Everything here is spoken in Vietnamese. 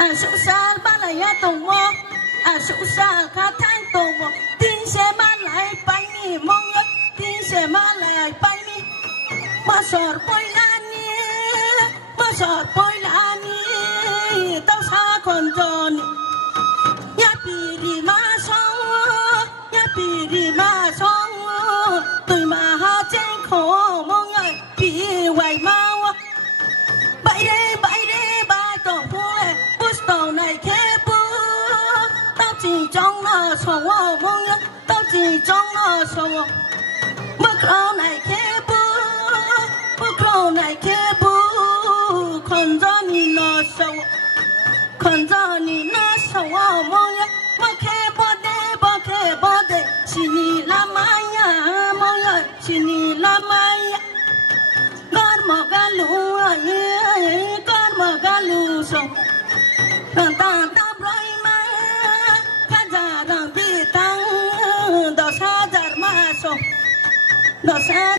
Su sa ba lại ya tông mo su sa khá thanh tông mo tin sẽ ba lại bay mi mong nhớ tin sẽ ba lại bay mi mà sọt bôi lani mà sọt bôi lani tao xa còn tròn ya piri ma song tôi mà ha trên khổ mong nhớ bị hoài mau bay đi bay tổ vui bút tàu này khép bút tao chỉ trong nó sầu mong nhớ tao chỉ trong nó sầu bước lâu này khép bước lâu này khép còn do ni nó sầu mong nhớ mà khép bó đê xin ni làm ai nhá mong nhớ xin ni làm ai con mò ga lù sông ta bơi mà khán giả đang bị tăng đỏ sa giả mà sông đỏ sa